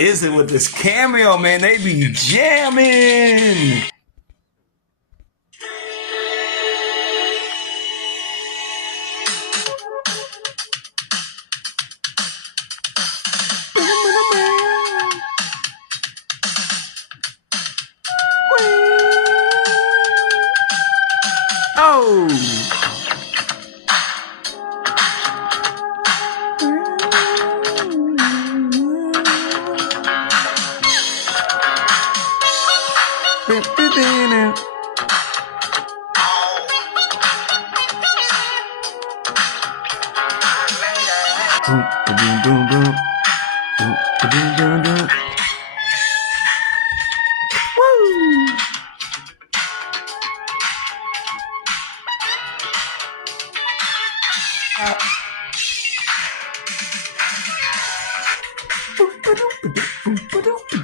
is it with this Cameo, man? They be jamming. Oh. Boom, boom, boom, boom. Boom, boom, boom, boom. Woo! Boom, ba-doom, ba-doom, boom, ba-doom,